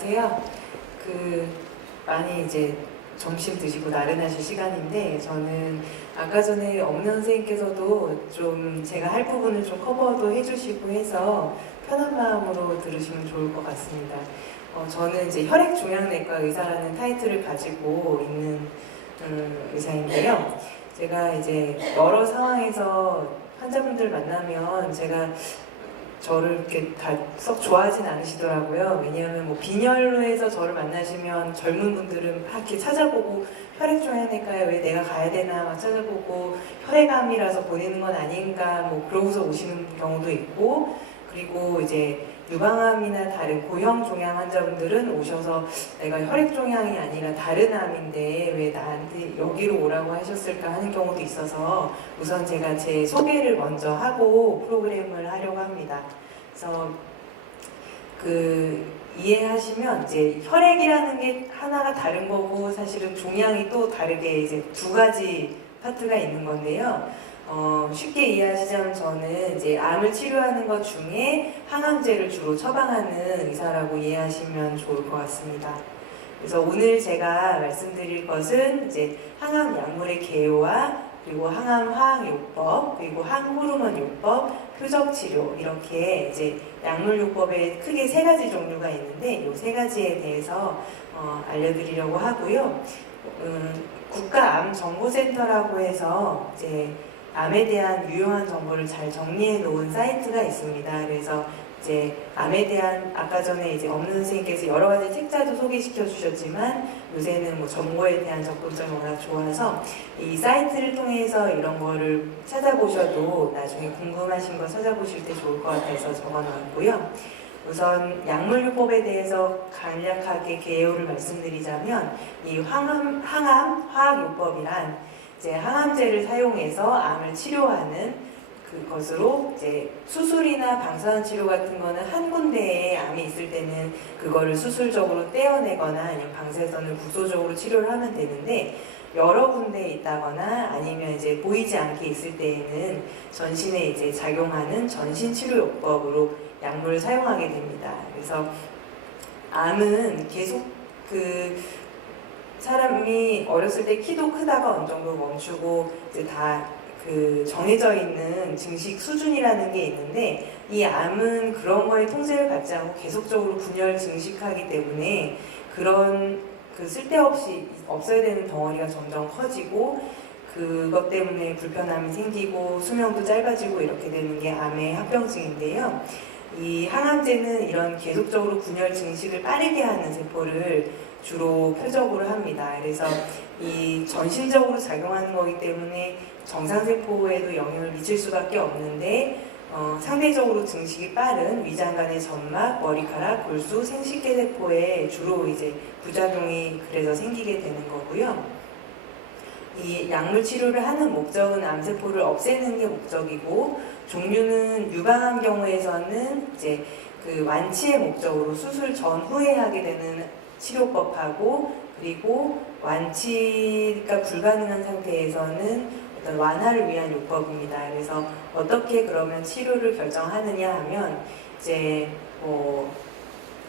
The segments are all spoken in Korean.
안녕하세요. 많이 이제 점심 드시고 나른하실 시간인데, 저는 아까 전에 엄는 선생님께서도 좀 제가 할 부분을 좀 커버도 해주시고 해서 편한 마음으로 들으시면 좋을 것 같습니다. 저는 이제 혈액종양내과 의사라는 타이틀을 가지고 있는 의사인데요. 제가 이제 여러 상황에서 환자분들 만나면 제가 저를 이렇게 다 썩 좋아하진 않으시더라고요. 왜냐하면 뭐 빈혈로 해서 저를 만나시면 젊은 분들은 막 이렇게 찾아보고 혈액종양내과에 왜 내가 가야 되나 막 찾아보고 혈액암이라서 보내는 건 아닌가 뭐 그러고서 오시는 경우도 있고, 그리고 이제 유방암이나 다른 고형 종양 환자분들은 오셔서 내가 혈액종양이 아니라 다른 암인데 왜 나한테 여기로 오라고 하셨을까 하는 경우도 있어서 우선 제가 제 소개를 먼저 하고 프로그램을 하려고 합니다. 그래서 이해하시면 이제 혈액이라는 게 하나가 다른 거고, 사실은 종양이 또 다르게 이제 두 가지 파트가 있는 건데요. 쉽게 이해하시자면 저는 이제 암을 치료하는 것 중에 항암제를 주로 처방하는 의사라고 이해하시면 좋을 것 같습니다. 그래서 오늘 제가 말씀드릴 것은 이제 항암 약물의 개요와 그리고 항암 화학요법, 그리고 항호르몬 요법, 표적치료, 이렇게 이제 약물요법에 크게 세 가지 종류가 있는데 이 세 가지에 대해서 알려드리려고 하고요. 국가암정보센터라고 해서 이제 암에 대한 유용한 정보를 잘 정리해 놓은 사이트가 있습니다. 그래서 이제 암에 대한, 아까 전에 이제 엄는 선생님께서 여러 가지 책자도 소개시켜 주셨지만 요새는 뭐 정보에 대한 접근점이 워낙 좋아서 이 사이트를 통해서 이런 거를 찾아보셔도 나중에 궁금하신 거 찾아보실 때 좋을 것 같아서 적어 놓았고요. 우선 약물요법에 대해서 간략하게 개요를 말씀드리자면, 이 항암 화학요법이란 이제 항암제를 사용해서 암을 치료하는 그것으로 이제 수술이나 방사선 치료 같은 거는 한 군데에 암이 있을 때는 그거를 수술적으로 떼어내거나 아니면 방사선을 구조적으로 치료를 하면 되는데, 여러 군데에 있다거나 아니면 이제 보이지 않게 있을 때에는 전신에 이제 작용하는 전신치료요법으로 약물을 사용하게 됩니다. 그래서 암은 계속 사람이 어렸을 때 키도 크다가 어느 정도 멈추고 이제 다 정해져 있는 증식 수준이라는 게 있는데, 이 암은 그런 거에 통제를 받지 않고 계속적으로 분열 증식하기 때문에 그런 쓸데없이 없어야 되는 덩어리가 점점 커지고, 그것 때문에 불편함이 생기고 수명도 짧아지고 이렇게 되는 게 암의 합병증인데요. 이 항암제는 이런 계속적으로 분열 증식을 빠르게 하는 세포를 주로 표적으로 합니다. 그래서 이 전신적으로 작용하는 거기 때문에 정상세포에도 영향을 미칠 수밖에 없는데, 상대적으로 증식이 빠른 위장간의 점막, 머리카락, 골수, 생식계세포에 주로 이제 부작용이 그래서 생기게 되는 거고요. 이 약물 치료를 하는 목적은 암세포를 없애는 게 목적이고, 종류는 유방암 경우에서는 이제 완치의 목적으로 수술 전후에 하게 되는 치료법하고, 그리고 완치가 불가능한 상태에서는 어떤 완화를 위한 요법입니다. 그래서 어떻게 그러면 치료를 결정하느냐 하면, 이제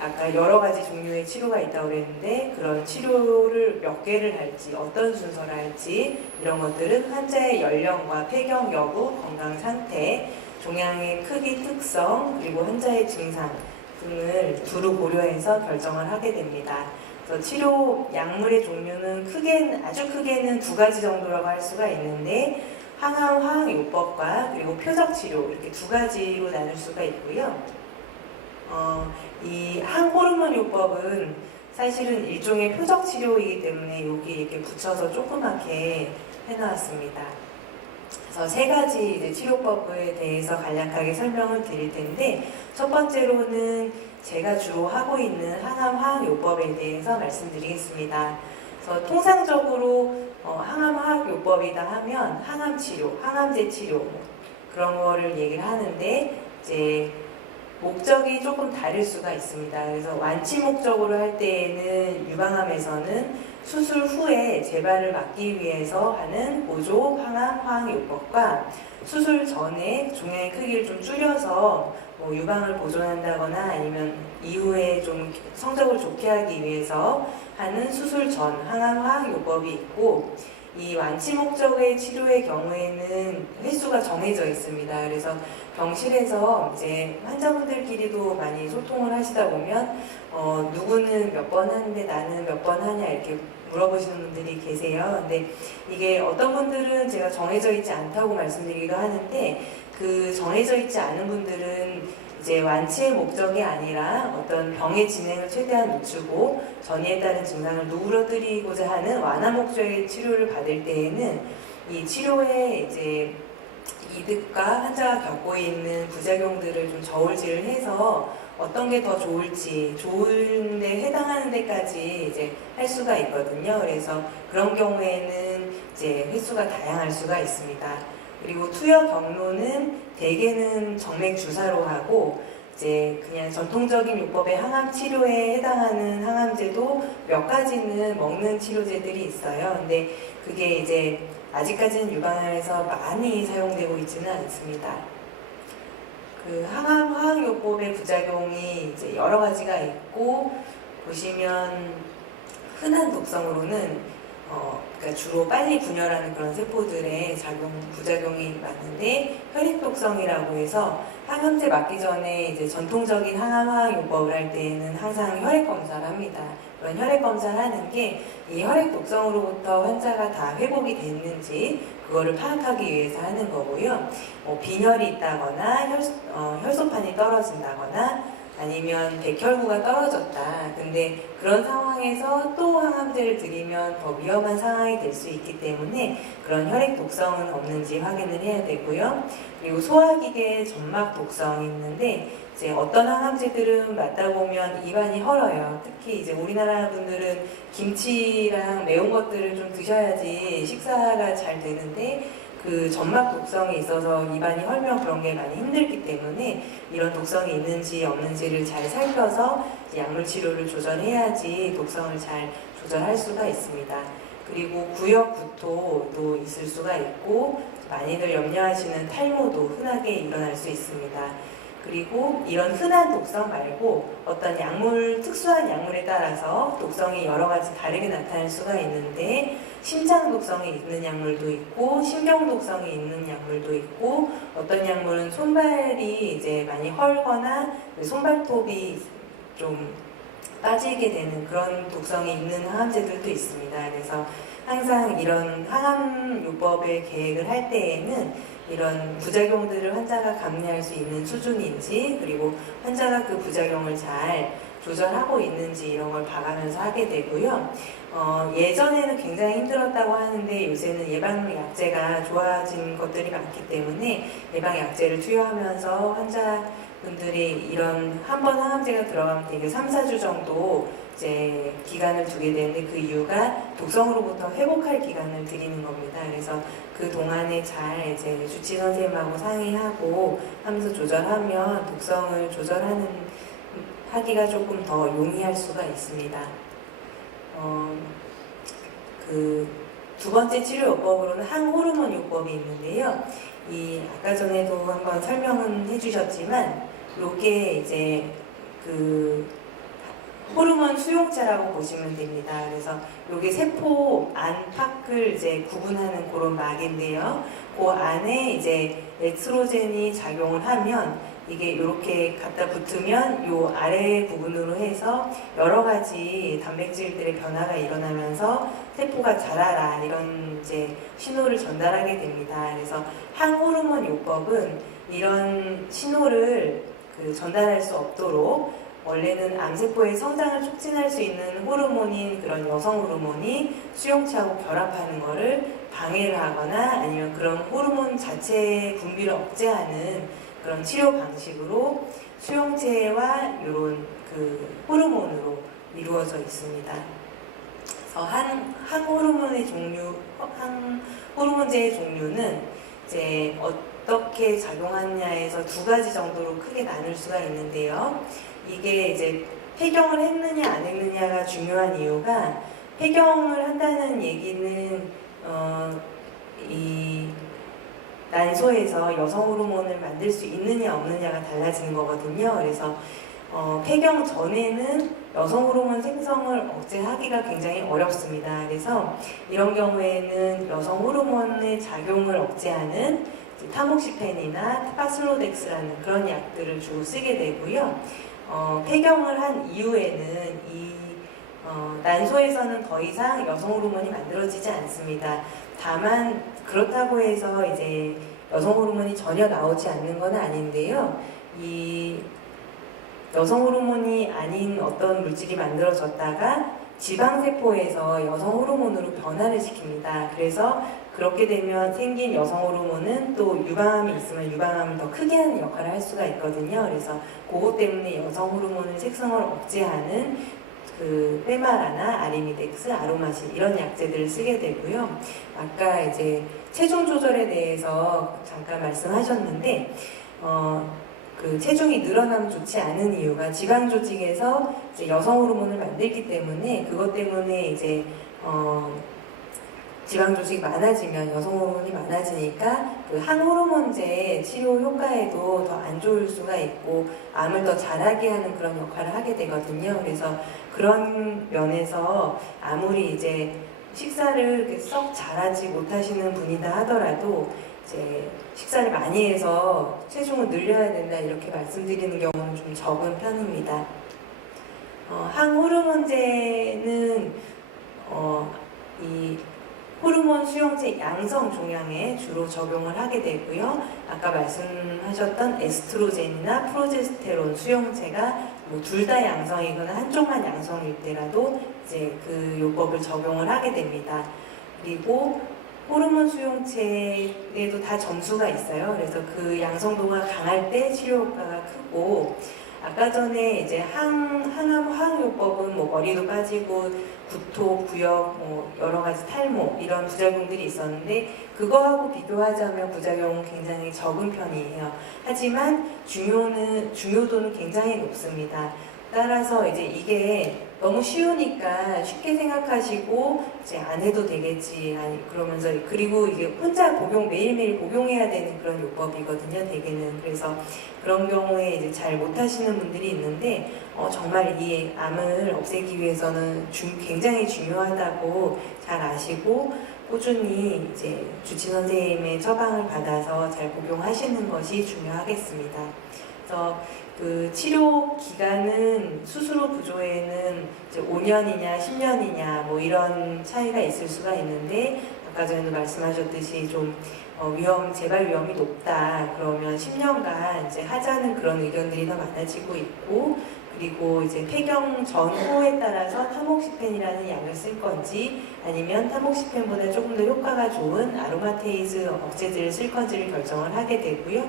아까 여러 가지 종류의 치료가 있다고 그랬는데, 그런 치료를 몇 개를 할지, 어떤 순서를 할지, 이런 것들은 환자의 연령과 폐경 여부, 건강 상태, 종양의 크기 특성, 그리고 환자의 증상 등을 두루 고려해서 결정을 하게 됩니다. 그래서 치료 약물의 종류는 아주 크게는 두 가지 정도라고 할 수가 있는데, 항암 화학요법과 그리고 표적치료, 이렇게 두 가지로 나눌 수가 있고요. 이 항호르몬 요법은 사실은 일종의 표적치료이기 때문에 여기 이렇게 붙여서 조그맣게 해놨습니다. 그래서 세 가지 이제 치료법에 대해서 간략하게 설명을 드릴 텐데, 첫 번째로는 제가 주로 하고 있는 항암 화학요법에 대해서 말씀드리겠습니다. 그래서 통상적으로 항암 화학요법이다 하면 항암치료, 항암제 치료 그런 거를 얘기를 하는데, 이제 목적이 조금 다를 수가 있습니다. 그래서 완치 목적으로 할 때에는 유방암에서는 수술 후에 재발을 막기 위해서 하는 보조 항암 화학요법과, 수술 전에 종양의 크기를 좀 줄여서 유방을 보존한다거나 아니면 이후에 좀 좀 성적을 좋게 하기 위해서 하는 수술 전 항암화학요법이 있고, 이 완치 목적의 치료의 경우에는 횟수가 정해져 있습니다. 그래서 병실에서 이제 환자분들끼리도 많이 소통을 하시다 보면 누구는 몇 번 하는데 나는 몇 번 하냐 이렇게 물어보시는 분들이 계세요. 근데 이게 어떤 분들은 제가 정해져 있지 않다고 말씀드리기도 하는데, 그 정해져 있지 않은 분들은 이제 완치의 목적이 아니라 어떤 병의 진행을 최대한 늦추고 전이에 따른 증상을 누그러뜨리고자 하는 완화 목적의 치료를 받을 때에는 이 치료에 이제 이득과 환자가 겪고 있는 부작용들을 좀 저울질을 해서 어떤 게 더 좋을지, 좋은데 해당하는 데까지 이제 할 수가 있거든요. 그래서 그런 경우에는 이제 횟수가 다양할 수가 있습니다. 그리고 투여 경로는 대개는 정맥 주사로 하고, 이제 그냥 전통적인 요법의 항암 치료에 해당하는 항암제도 몇 가지는 먹는 치료제들이 있어요. 근데 그게 이제 아직까지는 유방암에서 많이 사용되고 있지는 않습니다. 그 항암 화학요법의 부작용이 이제 여러 가지가 있고, 보시면 흔한 독성으로는 그러니까 주로 빨리 분열하는 그런 세포들의 부작용이 많은데, 혈액독성이라고 해서 항암제 맞기 전에 이제 전통적인 항암화학요법을 할 때에는 항상 혈액 검사를 합니다. 그런 혈액 검사를 하는 게 이 혈액 독성으로부터 환자가 다 회복이 됐는지 그거를 파악하기 위해서 하는 거고요. 빈혈이 있다거나 혈소판이 떨어진다거나 아니면 백혈구가 떨어졌다. 근데 그런 상황에서 또 항암제를 드리면 더 위험한 상황이 될 수 있기 때문에 그런 혈액 독성은 없는지 확인을 해야 되고요. 그리고 소화기계 점막 독성이 있는데, 이제 어떤 항암제들은 맞다 보면 입안이 헐어요. 특히 이제 우리나라 분들은 김치랑 매운 것들을 좀 드셔야지 식사가 잘 되는데, 그 점막 독성이 있어서 입안이 헐면 그런 게 많이 힘들기 때문에 이런 독성이 있는지 없는지를 잘 살펴서 약물 치료를 조절해야지 독성을 잘 조절할 수가 있습니다. 그리고 구역 구토도 있을 수가 있고, 많이들 염려하시는 탈모도 흔하게 일어날 수 있습니다. 그리고 이런 흔한 독성 말고 어떤 특수한 약물에 따라서 독성이 여러 가지 다르게 나타날 수가 있는데, 심장 독성이 있는 약물도 있고 신경 독성이 있는 약물도 있고, 어떤 약물은 손발이 이제 많이 헐거나 손발톱이 좀 빠지게 되는 그런 독성이 있는 항암제들도 있습니다. 그래서 항상 이런 항암요법의 계획을 할 때에는 이런 부작용들을 환자가 감내할 수 있는 수준인지, 그리고 환자가 그 부작용을 잘 조절하고 있는지 이런 걸 봐가면서 하게 되고요. 예전에는 굉장히 힘들었다고 하는데 요새는 예방약제가 좋아진 것들이 많기 때문에 예방약제를 투여하면서 환자분들이 이런 한 번 항암제가 들어가면 되게 3, 4주 정도 이제 기간을 두게 되는데, 그 이유가 독성으로부터 회복할 기간을 드리는 겁니다. 그래서 그 동안에 잘 이제 주치 선생님하고 상의하고 하면서 조절하면 독성을 하기가 조금 더 용이할 수가 있습니다. 그 두 번째 치료요법으로는 항호르몬 요법이 있는데요. 아까 전에도 한번 설명은 해주셨지만, 요게 이제 그 호르몬 수용체라고 보시면 됩니다. 그래서 요게 세포 안팎을 이제 구분하는 그런 막인데요. 그 안에 이제 에스트로겐이 작용을 하면 이게 이렇게 갖다 붙으면 요 아래 부분으로 해서 여러 가지 단백질들의 변화가 일어나면서 세포가 자라라 이런 이제 신호를 전달하게 됩니다. 그래서 항호르몬 요법은 이런 신호를 전달할 수 없도록, 원래는 암세포의 성장을 촉진할 수 있는 호르몬인 그런 여성 호르몬이 수용체하고 결합하는 것을 방해를 하거나 아니면 그런 호르몬 자체의 분비를 억제하는 그런 치료 방식으로 수용체와 이런 그 호르몬으로 이루어져 있습니다. 그래서 호르몬제의 종류는 이제 어떻게 작용하느냐에서 두 가지 정도로 크게 나눌 수가 있는데요. 이게 이제 폐경을 했느냐 안 했느냐가 중요한 이유가, 폐경을 한다는 얘기는 이 난소에서 여성 호르몬을 만들 수 있느냐 없느냐가 달라지는 거거든요. 그래서 폐경 전에는 여성 호르몬 생성을 억제하기가 굉장히 어렵습니다. 그래서 이런 경우에는 여성 호르몬의 작용을 억제하는 타목시펜이나 파슬로덱스라는 그런 약들을 주로 쓰게 되고요. 폐경을 한 이후에는 난소에서는 더 이상 여성 호르몬이 만들어지지 않습니다. 다만 그렇다고 해서 이제 여성 호르몬이 전혀 나오지 않는 건 아닌데요. 이 여성 호르몬이 아닌 어떤 물질이 만들어졌다가 지방세포에서 여성 호르몬으로 변화를 시킵니다. 그래서 그렇게 되면 생긴 여성 호르몬은 또 유방암이 있으면 유방암을 더 크게 하는 역할을 할 수가 있거든요. 그래서 그것 때문에 여성 호르몬의 색성을 억제하는 그 페마라나 아리미덱스, 아로마신 이런 약제들을 쓰게 되고요. 아까 이제 체중 조절에 대해서 잠깐 말씀하셨는데 그 체중이 늘어나면 좋지 않은 이유가 지방 조직에서 이제 여성 호르몬을 만들기 때문에 그것 때문에 이제 지방 조직이 많아지면 여성 호르몬이 많아지니까 그 항호르몬제 치료 효과에도 더 안 좋을 수가 있고 암을 더 자라게 하는 그런 역할을 하게 되거든요. 그래서 그런 면에서 아무리 이제 식사를 썩 잘하지 못하시는 분이다 하더라도 이제 식사를 많이 해서 체중을 늘려야 된다 이렇게 말씀드리는 경우는 좀 적은 편입니다. 항호르몬제는 이 호르몬 수용체 양성 종양에 주로 적용을 하게 되고요. 아까 말씀하셨던 에스트로겐이나 프로제스테론 수용체가 뭐 둘 다 양성이거나 한쪽만 양성일 때라도 이제 그 요법을 적용을 하게 됩니다. 그리고 호르몬 수용체에도 다 점수가 있어요. 그래서 그 양성도가 강할 때 치료 효과가 크고, 아까 전에 이제 항암 화학요법은 뭐 머리도 빠지고 구토, 구역, 뭐 여러 가지 탈모 이런 부작용들이 있었는데 그거하고 비교하자면 부작용은 굉장히 적은 편이에요. 하지만 중요도는 굉장히 높습니다. 따라서 이제 이게 너무 쉬우니까 쉽게 생각하시고 이제 안 해도 되겠지 그러면서 그리고 이게 혼자 매일매일 복용해야 되는 그런 요법이거든요. 대개는. 그래서 그런 경우에 이제 잘 못하시는 분들이 있는데 정말 이 암을 없애기 위해서는 굉장히 중요하다고 잘 아시고 꾸준히 이제 주치 선생님의 처방을 받아서 잘 복용하시는 것이 중요하겠습니다. 그래서 그 치료 기간은 수술 후 부조에는 이제 5년이냐 10년이냐 뭐 이런 차이가 있을 수가 있는데 아까 전에도 말씀하셨듯이 좀 재발 위험이 높다 그러면 10년간 이제 하자는 그런 의견들이 더 많아지고 있고, 그리고 이제 폐경 전후에 따라서 타목시펜이라는 약을 쓸 건지 아니면 타목시펜보다 조금 더 효과가 좋은 아로마테이즈 억제제를 쓸 건지를 결정을 하게 되고요.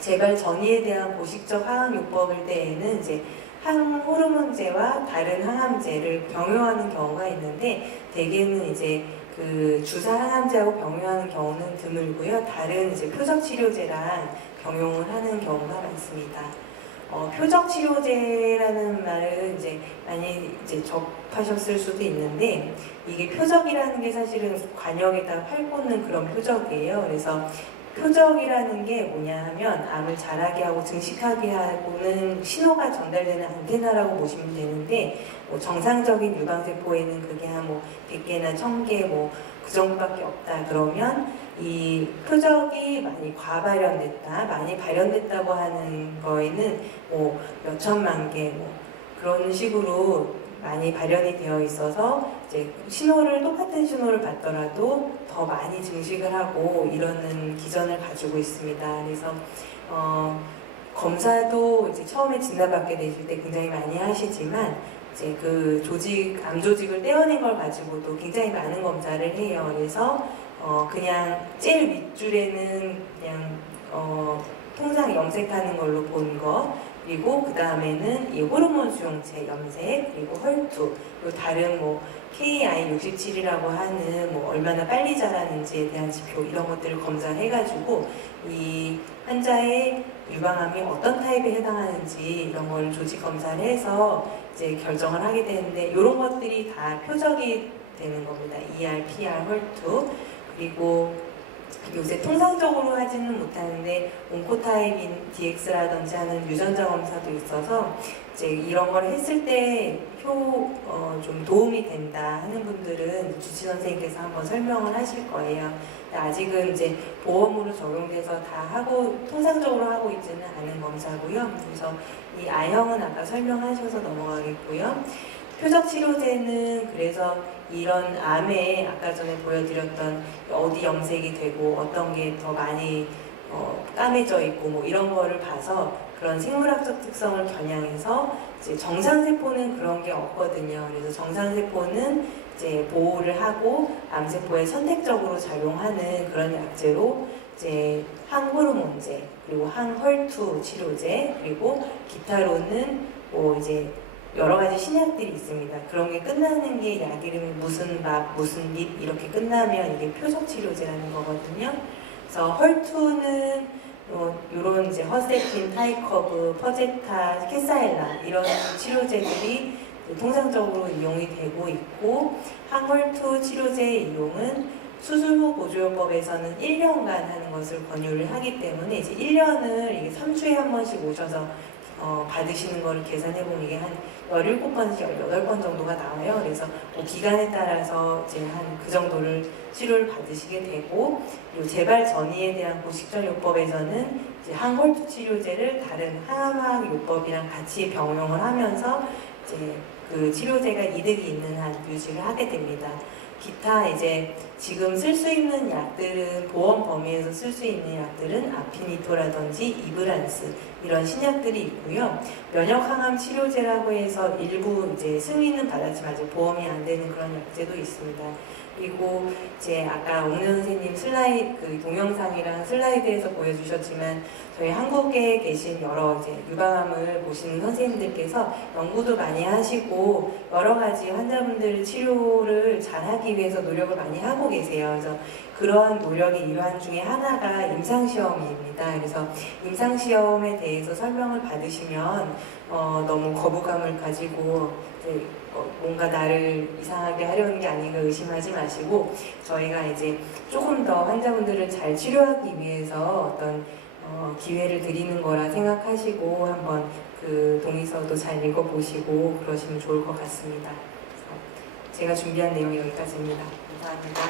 재발 전이에 대한 보식적 항암요법일 때에는 이제 항호르몬제와 다른 항암제를 병용하는 경우가 있는데 대개는 이제 그 주사 항암제하고 병용하는 경우는 드물고요. 다른 이제 표적 치료제랑 병용을 하는 경우가 많습니다. 표적 치료제라는 말을 이제 많이 이제 접하셨을 수도 있는데 이게 표적이라는 게 사실은 관역에다가 활 꽂는 그런 표적이에요. 그래서 표적이라는 게 뭐냐 하면 암을 자라게 하고 증식하게 하고는 신호가 전달되는 안테나라고 보시면 되는데 뭐 정상적인 유방세포에는 그게 한 뭐 100개나 1000개 뭐 그 정도밖에 없다 그러면 이 표적이 많이 과발현됐다, 많이 발현됐다고 하는 거에는 뭐 몇천만 개 뭐 그런 식으로 많이 발현이 되어 있어서 이제 똑같은 신호를 받더라도 더 많이 증식을 하고 이러는 기전을 가지고 있습니다. 그래서 검사도 이제 처음에 진단받게 되실 때 굉장히 많이 하시지만 이제 그 암 조직을 떼어낸 걸 가지고도 굉장히 많은 검사를 해요. 그래서 그냥 제일 윗줄에는 그냥 통상 염색하는 걸로 본 거, 그리고 그 다음에는 이 호르몬 수용체 염색, 그리고 헐투, 그리고 다른 뭐 KI67이라고 하는 뭐 얼마나 빨리 자라는지에 대한 지표 이런 것들을 검사를 해가지고 이 환자의 유방암이 어떤 타입에 해당하는지 이런 걸 조직 검사를 해서 이제 결정을 하게 되는데 이런 것들이 다 표적이 되는 겁니다. ER, PR, 헐투, 그리고 요새 통상적으로 하지는 못하는데 온코타입 DX라든지 하는 유전자 검사도 있어서 이제 이런 걸 했을 때 좀 도움이 된다 하는 분들은 주치 선생님께서 한번 설명을 하실 거예요. 아직은 이제 보험으로 적용돼서 다 하고 통상적으로 하고 있지는 않은 검사고요. 그래서 이 I형은 아까 설명하셔서 넘어가겠고요. 표적 치료제는 그래서 이런 암에 아까 전에 보여드렸던 어디 염색이 되고 어떤 게 더 많이 까매져 있고 뭐 이런 거를 봐서 그런 생물학적 특성을 겨냥해서 이제 정상세포는 그런 게 없거든요. 그래서 정상세포는 이제 보호를 하고 암세포에 선택적으로 작용하는 그런 약제로 이제 항호르몬제 그리고 항혈투 치료제 그리고 기타로는 뭐 이제 여러 가지 신약들이 있습니다. 그런 게 끝나는 게 약 이름이 무슨 막 무슨 립 이렇게 끝나면 이게 표적 치료제라는 거거든요. 그래서 헐투는 이런 이제 허세핀, 타이커브, 퍼제타, 캐사엘라 이런 치료제들이 통상적으로 이용이 되고 있고 항헐투 치료제 이용은 수술 후 보조요법에서는 1년간 하는 것을 권유를 하기 때문에 이제 1년을 이게 3주에 한 번씩 오셔서 받으시는 거를 계산해보면 이게 한 17번에서 18번 정도가 나와요. 그래서 뭐 기간에 따라서 이제 한 그 정도를 치료를 받으시게 되고, 그리고 재발 전이에 대한 고식전 요법에서는 이제 항hol투 치료제를 다른 항암학 요법이랑 같이 병용을 하면서 이제 그 치료제가 이득이 있는 한 유지를 하게 됩니다. 기타 이제 지금 쓸 수 있는 약들은 보험 범위에서 쓸 수 있는 약들은 아피니토라든지 이브란스 이런 신약들이 있고요. 면역 항암 치료제라고 해서 일부 이제 승인은 받았지만 아직 보험이 안 되는 그런 약제도 있습니다. 그리고 이제 아까 옥년 선생님 슬라이드 그 동영상이랑 슬라이드에서 보여주셨지만 저희 한국에 계신 여러 이제 유방암을 보시는 선생님들께서 연구도 많이 하시고 여러 가지 환자분들 치료를 잘하기 위해서 노력을 많이 하고 계세요. 그래서 그러한 노력의 일환 중에 하나가 임상시험입니다. 그래서 임상시험에 대해서 설명을 받으시면 너무 거부감을 가지고 뭔가 나를 이상하게 하려는 게 아닌가 의심하지 마시고 저희가 이제 조금 더 환자분들을 잘 치료하기 위해서 어떤 기회를 드리는 거라 생각하시고 한번 그 동의서도 잘 읽어보시고 그러시면 좋을 것 같습니다. 제가 준비한 내용이 여기까지입니다. 감사합니다.